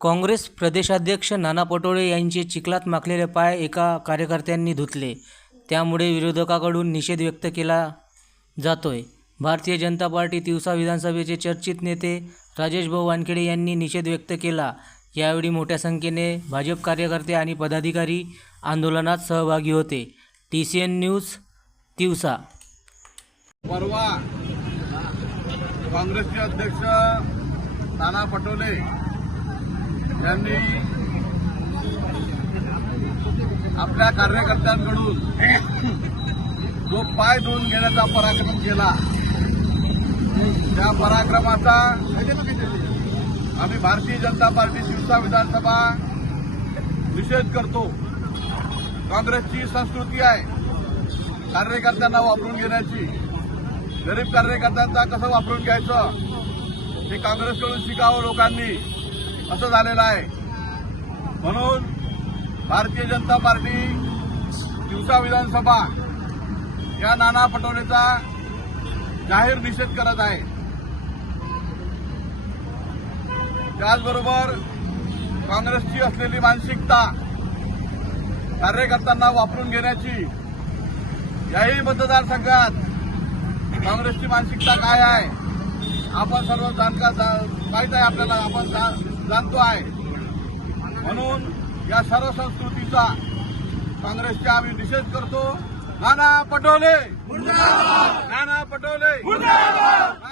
काँग्रेस प्रदेशाध्यक्ष नाना पटोळे यांचे चिखलात माखलेले पाय एका कार्यकर्त्यांनी धुतले. त्यामुळे विरोधकाकडून निषेध व्यक्त केला जातोय. भारतीय जनता पार्टी तिवसा विधानसभेचे चर्चित नेते राजेश भाऊ वानखेडे यांनी निषेध व्यक्त केला. यावेळी मोठ्या संख्येने भाजप कार्यकर्ते आणि पदाधिकारी आंदोलनात सहभागी होते. T C N news Tiwsa. परवा काँग्रेसचे अध्यक्ष नाना पटोले त्यांनी आपल्या कार्यकर्त्यांकडून जो पाय धुवून घेण्याचा पराक्रम केला त्या पराक्रमाचा आम्ही भारतीय जनता पार्टी शिवसा विधानसभा निषेध करतो. काँग्रेसची संस्कृती आहे कार्यकर्त्यांना वापरून घेण्याची. गरीब कार्यकर्त्यांचा कसं वापरून घ्यायचं? हे काँग्रेसकडून शिकावं लोकांनी. असं झालेलं आहे. म्हणून भारतीय जनता पार्टी दिवसा विधानसभा या नाना पटोलेचा जाहीर निषेध करत आहे. त्याचबरोबर काँग्रेसची असलेली मानसिकता कार्यकर्त्यांना वापरून घेण्याची याही मतदारसंघात काँग्रेसची मानसिकता काय आहे? आपण सर्व जाणकार जा- माहीत आहे आपल्याला. आपण जाणतो आहे. म्हणून या सर्व संस्कृतीचा काँग्रेसच्या आम्ही निषेध करतो. नाना पटोले नाना पटोले! नाना पटोले!